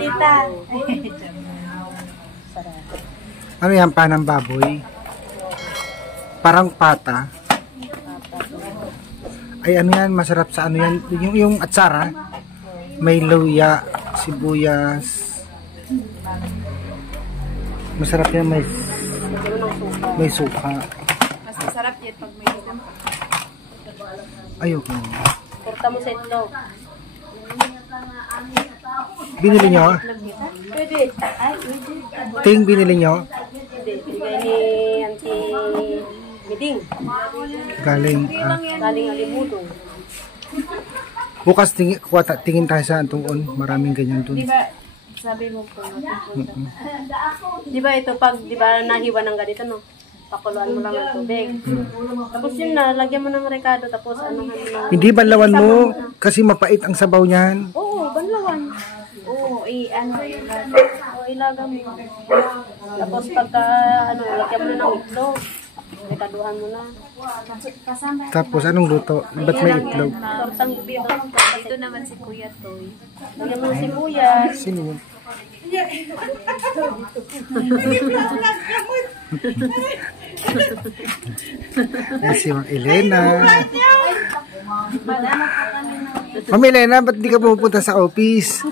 Tita. Ano yan, panang baboy? Parang pata. Ay ano yan, masarap sa ano yan, yung atsara. May luya, sibuyas. Masarap yan, may suka. Mas masarap yan pag may ilang. Ayoko. Kurta mo sa itlog. Binili nyo? Pwede. Ay, pwede. Ting, binili nyo? Pwede. Bigay ni Auntie Miding. Galing. Galing Alimudong. Bukas tingin tayo sa Antuon. Maraming ganyan dun. Di ba, sabi mo po, di ba ito pag, di ba nahiwa ng ganito, no? Pakuluan mo lang ng tubig. Tapos yun na, lagyan mo ng rekado, tapos ano na. Hindi, banlawan mo. Kasi mapait ang sabaw niyan. Oo, banlawan. Oo, ano, ilaga mo. Tapos pagka, ano, lagyan mo na ng itlog. Rekaduhan mo na. Tapos anong luto? Ba't may itlog? Tortang dito. Ito naman si Kuya Toy. Lagyan mo ng sibuyas. Sino yun? Ay, si Ma'am Elena. Ma'am Elena, ba't di ka pupunta sa office?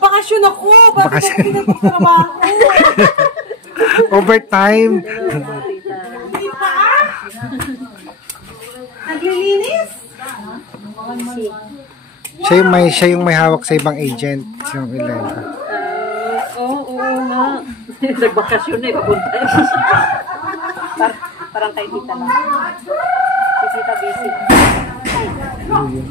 Bakasyon ako! Bakit ako pinagtrabaho? Overtime. Hindi pa ah! Naglilinis? Siya yung may hawak sa ibang agent. Si Ma'am Elena. Oo nga. Nagbakasyon na, papunta. Parang kay tita lang. Si tita busy. Ano yun?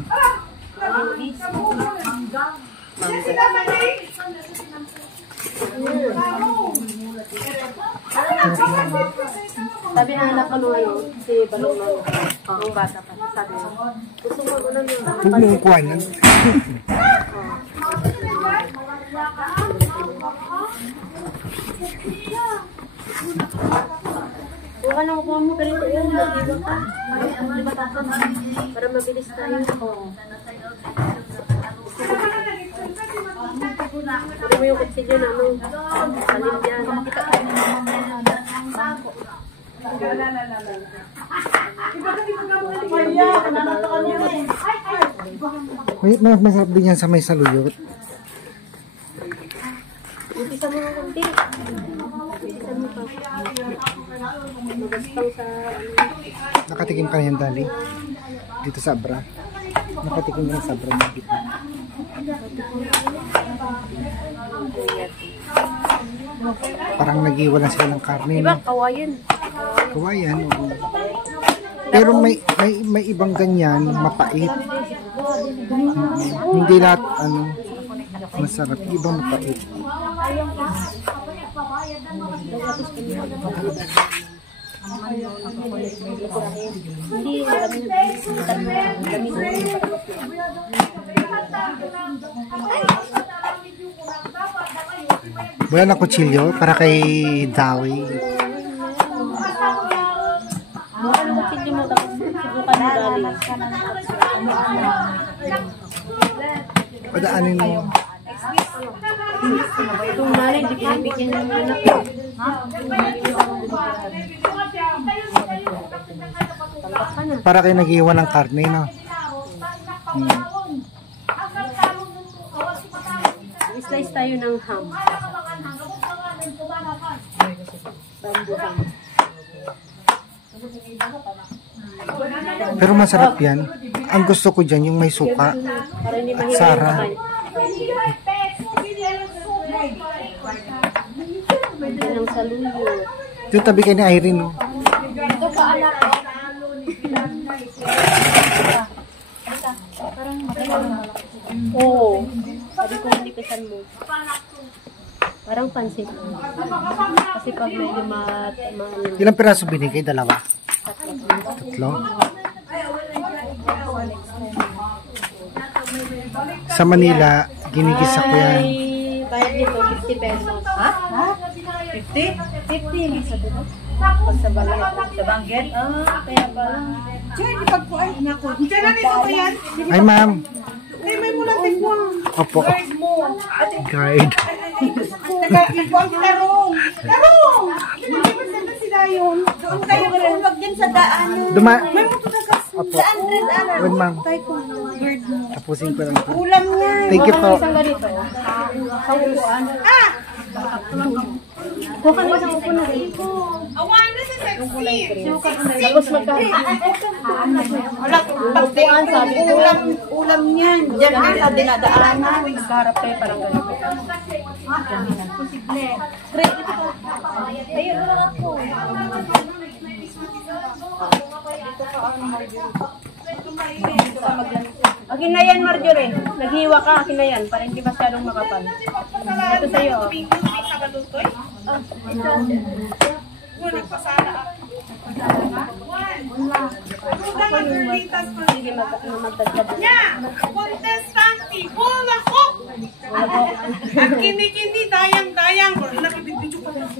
Sabi na anak ko ano, si Balong Lolo, ang bata pa. Sabi na, gusto mo ulan yung Huwag mo kuha yan. Huwag ka na kukuha mo pero ito yun, mag-iba ka. Mag-iba ka para mabilis tayo. Pwede mo yung kutsilyo na ano, salim dyan. Masarap din yan sa may saluyot. Umpisa mo ng kunti. Umpisa mo pa. Magastang sa ano. Nakatikim ka na yan, Dali? Dito sa Abra. Nakatikim ka na sa Abra. Parang nag-iwan na sila ng karne. Diba, No? kawayan. Kawayan, oo. Pero may ibang ganyan, mapait. Hindi lahat, ano, masarap. Ibang mapait. Hindi, marami Wala na kutsilyo para kay Dawi. ano ko pili mo, tapos subukan mo dali. Padaanin mo. Itong malay, di pinibigyan ng anak ko. Para kayo nag-iwan ng karne, no? I-slice tayo ng ham. Bamboo ham. Pero masarap yan. Ang gusto ko dyan, yung may suka. Para hindi At mahirap Sara. Pwede ng saluyot. Yung tabi kayo ni Irene, no? Ito pa anak ko. Oo. Sabi ko manipisan mo. Parang pansit. Kasi pag medyo Ilang piraso binigay? Dalawa? Tatlo? Sa Manila, ginigisa ko yan. Bayad nito, 50 pesos. Ha? 50? 50, sabi mo? Pag sa balay. Sa banggit? Kaya pala. Diyan, di pagpuan. Naku. Diyan na nito ba yan? Ay, ma'am. Ay, may mulang Opo. Guard mo. Guide. Nag-ipo ang tarong. Tarong! Hindi ba saan si Dayon? Doon tayo hulog din sa daan. May mo ito na Opo. sa 100 Wait, ma'am. Tayo kung guard mo. Tapusin ko lang ito. Ulam yan. Thank you po. Isang ganito. Saupuan. Ah! Kuha ka na isang upo na rin. Awan na sa sexy. Tapos magkakaroon. Upuan, sabi ko. Ulam yan. Diyan ka sa dinadaanan. Magkaharap kayo parang ganito. Ayun lang ako. Akin na yan, Marjorie. Naghiwa ka, akin na yan. Para hindi masyadong makapal. Ito sa'yo. Sige, magdagdag. Contestante, bola ko! At kini-kini, dayang-dayang. Nakibidbidyo pa lang.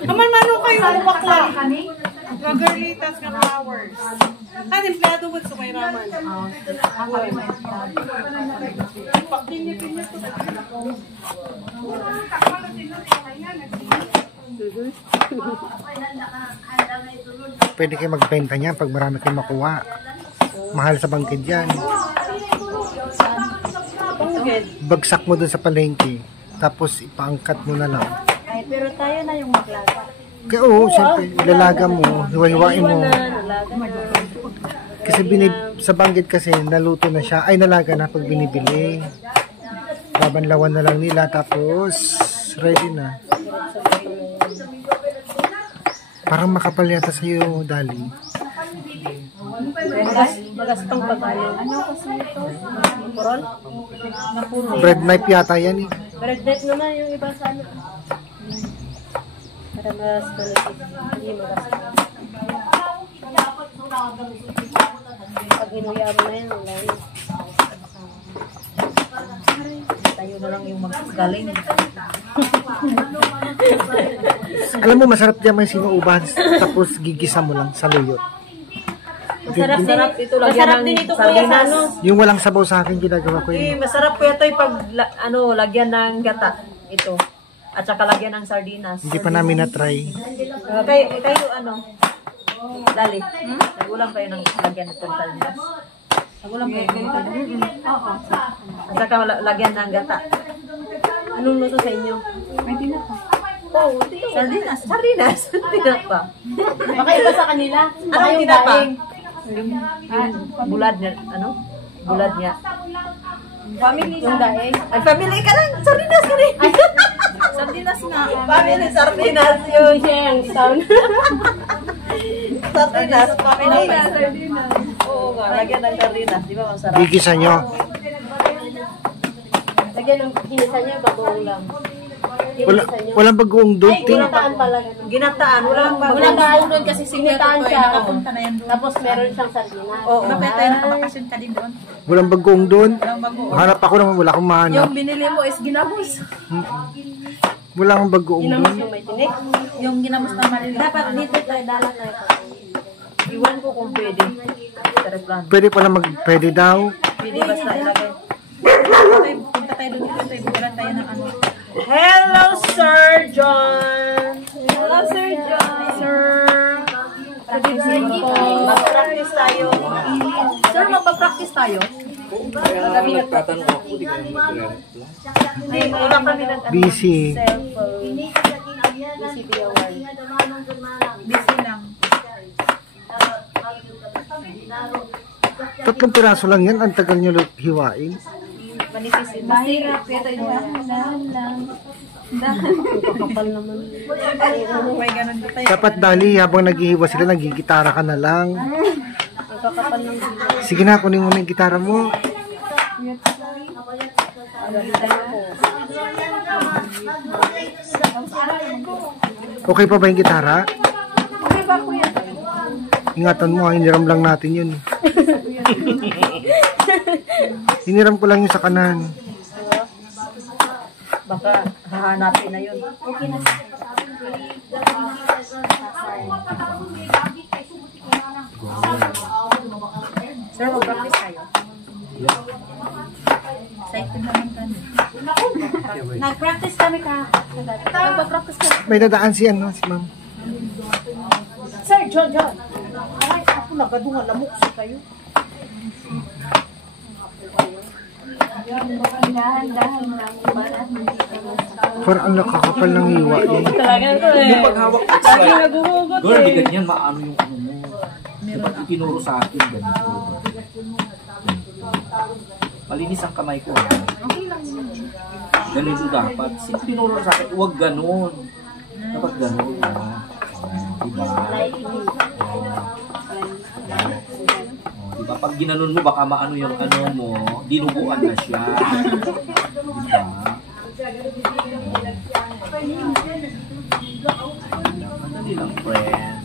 Kaman-mano kayo, bakla. Gagaritas ka flowers. At empleyado mo sa may raman. Pwede kayo magbenta niyan pag marami kayong makuha. Mahal sa bangkid yan. Bagsak mo dun sa palengke. Tapos ipaangkat mo na lang. Ay, pero tayo na yung maglaga. Kaya oo, siyempre, ilalaga mo, hiwa-hiwain mo. Kasi sa banggit kasi, naluto na siya. Ay, nalaga na pag binibili. Babanlawan na lang nila, tapos ready na. Parang makapal yata sa'yo, Dali. Magastong pag-ano. Ano kasi ito? Purol? Bread knife yata yan eh. Bread knife naman yung iba sa ano. Para mas manipis. Hindi magastong. Pag hinuya mo na yan, wala yun. Tayo na lang yung magaling. Alam mo, masarap dyan may sinuuban, tapos gigisa mo lang sa luyot. Masarap ito lang. Masarap din ito kuya sa ano. Yung walang sabaw sa akin, ginagawa ko Eh, yun. masarap po ito pag lagyan ng gata. Ito. At saka lagyan ng sardinas. Hindi pa namin na-try. Kayo ano? Dali. Nagulang kayo ng lagyan ng sardinas. Nagulang kayo ng Oo. At saka lagyan ng gata. Anong luto sa inyo? May tinapa. Oh, Sardinas. Sardinas. Tinapa. baka iba sa kanila. Baka Anong yung tinapa? daing. Yung bulad niya. Ano? Bulad niya. Family Yung daing. Ay, family ka lang. Sardinas ka rin. Sardinas na. Family sardinas yun. Siya yung sound. Sardinas. Family. Oo nga. Lagyan ng sardinas. Di ba masarap? Gigisa nyo. Lagyan ng hinisa niya, bagoong lang. Walang bagoong doon, ting. Ginataan pala. ganun. Ginataan. Walang Ginataan doon kasi sinitaan siya. Nakapunta na yan doon. Tapos meron siyang sardinas. Oo. Bakit tayo nakabakasyon ka din doon? Walang bagoong doon. Walang bago. Hanap ako naman, wala akong mahanap. Yung binili mo is ginamos. Wala akong bagoong Ginamos doon. yung may tinik. Yung ginamos na maliliit. Dapat dito tayo, dala tayo. Iwan ko kung pwede. Tereplan. Pwede pala pwede daw. Pwede basta ilagay. Punta tayo doon dito. Tayo bukulan tayo ng ano. Hello, Sir John! Hello, Sir John. Sir! Mag-practice tayo. Sir, magpa-practice tayo? Ay, wala kami ng Busy. cellphone. ECP award. Busy lang. 3 piraso lang yan, ang tagal nyo hiwain. Manipis yun. Mahirap. Kaya tayo dahan lang. Kapal naman. May ganun dito tayo. Dapat Dali, habang naghihiwa sila, nagigitara ka na lang. Ang kakapal ng dito. Sige na, kunin mo na yung gitara mo. Okay pa ba yung gitara? Okay ba, kuya? Ingatan mo, hiniram lang natin yun. Hiniram ko lang yung sa kanan. Baka hahanapin na yun. Okay na. Sir, mag-practice tayo. Nag-practice kami ka. Nag-practice kami. May dadaan si ano, si ma'am. Sir, John. Ay, ako nagadungan lamok sa kayo. Dahan-dahan lang para hindi Parang ang nakakapal ng hiwa eh. talaga ito eh. Yung paghawak ko Lagi naguhugot girl, eh. bigat yan, maano yung ano mo. Dapat itinuro sa akin, ganito. Malinis ang kamay ko. Ganito dapat. Sino tinuro sa akin? Huwag ganun. Dapat ganun. Diba? Diba? Pag ginanon mo, baka maano yung ano mo, dinuguan na siya. Diba? Madali lang, friend.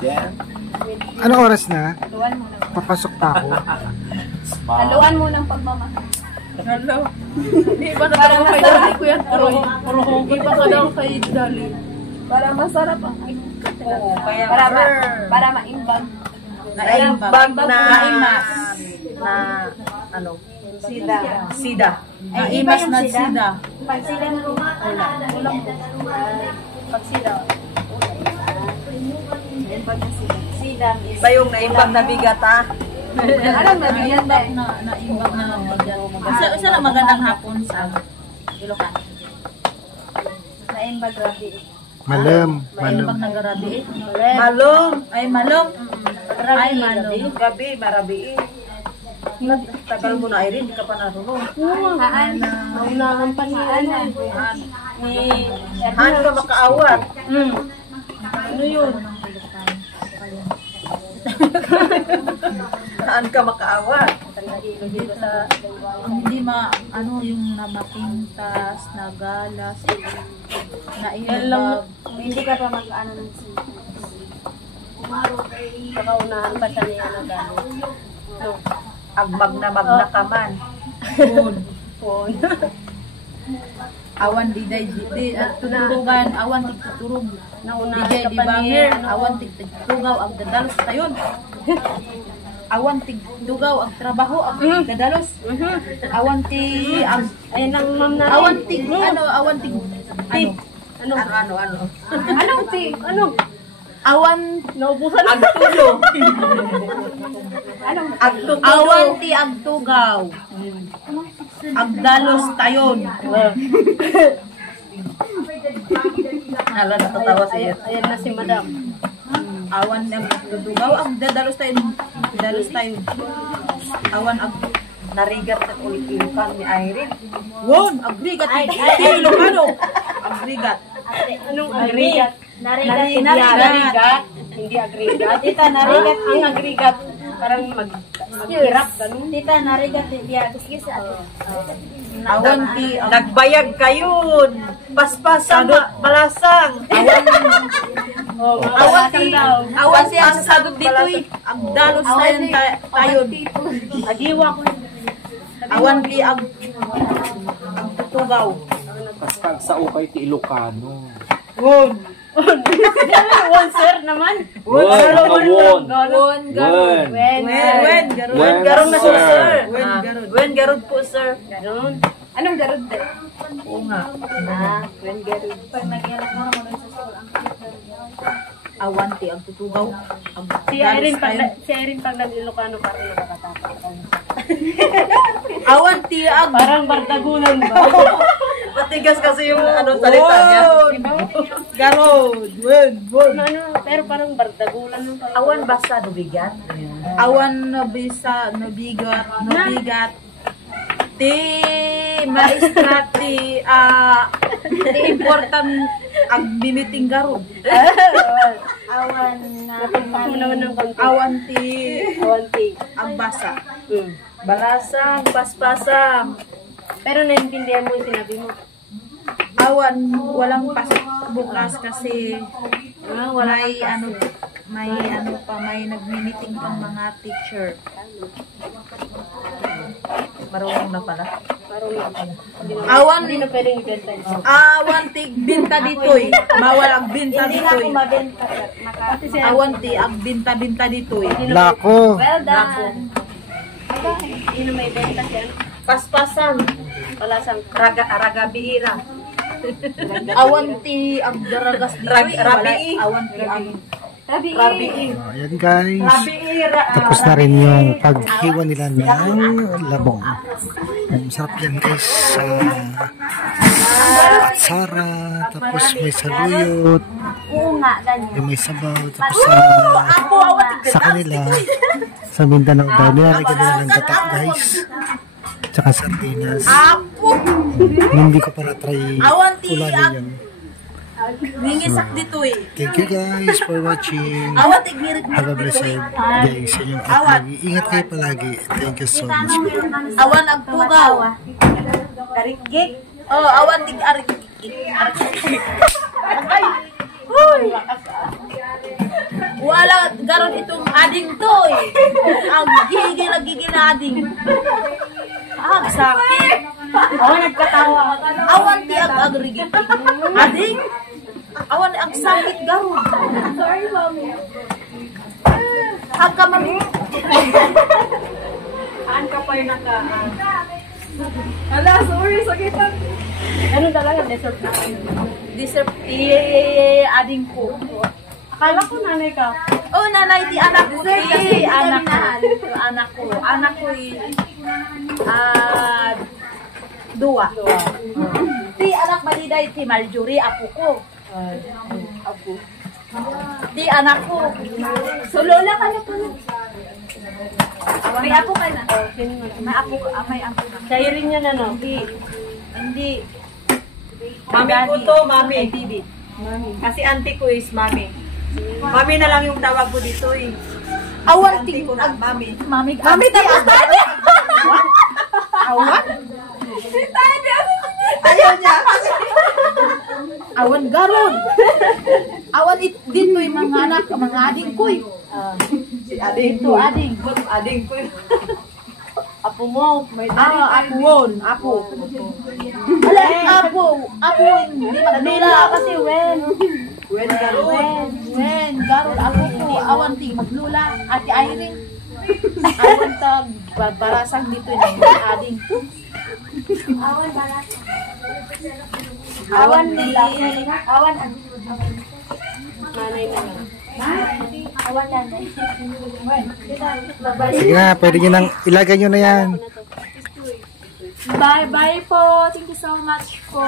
Then, Ano oras na? Papasok pa ako. Haluan mo ng pagmamahal. Hello. Di ba na daw kay Dali ko yan? Puro hugot. Di ba ka daw kay Dali? Para masarap ang Oo, kaya para maimbag. naimbag na ano? Sida. Naimas na sida. Pag sila na ulam mo. Pag sila, imbag na sila. Sila is... Ba yung naimbag na bigat ha? Alam na, bigyan tayo. Naimbag na maganda. Isa lang magandang hapon sa Ilocano. Naimbag rabi. Malam. Naimbag na garabi. Malong. Ay, malong. Ay, Rabi. malong. Gabi, marabi. Tagal mo na Irene, hindi ka pa narunong. Haan. Maunahan pa niya. Ni... Ano ka makaawat? Ano yun? Saan ka makaawat? Hindi ano yung namapintas, nagalas, naimbag. Hindi ka pa mag-ano ng baka unahan pa siya niya na gano'n. No. Agmag na magna ka man. Phone. Awan di at tuturugan, awan tigtuturog. Naunahan Dijay ka di pa bangir, niya. awan tigtugaw ang dadalos tayon. Awan tigtugaw ang trabaho ang dadalos. Awan ti ang Ayun ang ma'am natin. awan tig awan tig Ano? Ano? Anong tig? Ano? awan Naubusan Ang tulo. Anong? awan ti agtugaw. Agdalos tayon. Hala, natatawa siya. Ayan na si madam. Awan ang agtugaw ang dadalos tayon. Dalos tayon. Awan ag Narigat at ulit-ilukan ni Irene. won agrigat ti Ilocano. Agrigat. Anong agregat? Narigat. Narigat. Hindi agregat. Tita, narigat. Ang agregat. Parang mag-hirap. Ganun. Tita, narigat. Excuse Awan ti Nagbayag kayon. Paspasan, balasang. awan ti ang sadog dito agdalos tayon tayon. Agiwa ko. Awan ti ag tutugaw. Paskag sa ukay ti Ilocano. Won. One sir naman. Won. Wen. Wen. Wen garod. Wen, Garod na po, sir. sir. Wen, Ah, garod. Wen, garod po, sir. Ganun. Anong garod din? Oo nga. Wen garod. Pag nagyanak mo naman sa school, ang Awan ti ang tutugaw. Si Irene pag nag-Ilocano parang nakakatawa. Awan ti ag Parang bardagulan ba? Matigas kasi yung ano salita niya. garod. Wen. Ano, pero parang bardagulan nung parang. Awan basta dubigat. Awan na bisa nabigat. Ti maestra ti important ag bimiting garod. Awan na. Napagpako naman ng konti. Awan ti Awanti. ang basa. Balasang, paspasang. Pero naiintindihan mo yung sinabi mo. Awan walang pasok bukas kasi may nagmi-meeting pang mga teacher. Marunong na pala. Parang Awan hindi na pwedeng ibenta yun. awan ti binta ditoy. Bawal ang binta Hindi na ako ditoy. mabenta. Kasi Awan ti ag binta ditoy. Lako. well done. Hindi na may benta siya. Paspasan. Palasang Raga biira. Awanti ang daragas dito. Rabii. Awanti ang Rabii. Oh, ayan guys. Rabiira. Tapos na rin yung paghiwa nila ng labong. Sarap yan guys. Sara, tapos may saluyot. Oo nga, ganyan. Yung may sabaw. Tapos sa kanila, sa Mindanao daw, nilalagyan nila ng gata guys. Tsaka sardinas. Hindi ko pa na-try ulanin yun. Ningisak dito eh. Thank you guys for watching. Awan tignirit Have a blessed day sa inyo at mag-iingat kayo palagi. Thank you so much. awan agpugaw. Karigik. Oh, awan tig arigik. Hoy. Wala garon itong ading to eh. Ang gigil na ading. Sakit. Oh, nagkatawa ka. Awan ti agrigik. Ading. Awan ang sakit garon. Sorry, mommy. Hagka mami. Saan ka pa yung naka... Ala, sorry, sakitan. Ano talaga, dessert na? Deserve ading ko. Akala ko nanay ka. Oh, nanay, di anak ko. Kasi anak ko. Anak ko dua. Di anak baliday ti Marjorie, apo ko. Apo. Di anak ko. So, lola ka na po. May apo ka na. May apo ka. May apo ka. Sa'yo rin yan, ano? Hindi. Mami ko to, mami. Kasi auntie ko is mami. Mami na lang yung tawag ko dito eh. Awan Auntie ko na, mami. Mami tapos tayo. Awan? Ayaw niya. Awan garon. Awan dito yung mga anak, mga ading ko eh. Si ading Ito, ading. Ading ko. Apo mo. Apuon. Apo. Wala, apo. Hindi maglula. Kasi when? When garon. When, garon, apo ko. Awan ting maglula. Ate Irene. Awan tag barasang dito yung mga ading. Awan ni Nanay na lang. Sige na, pwede nyo nang ilagay nyo na yan. Bye po. Thank you so much po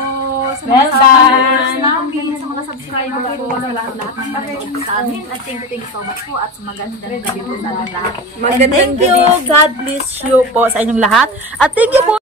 sa mga subscribers namin, sa mga subscribers po, sa lahat ng mga sa amin. At thank you so much po at sa magandang gabi po sa amin lahat. And thank you. God bless you po sa inyong lahat. At thank you po.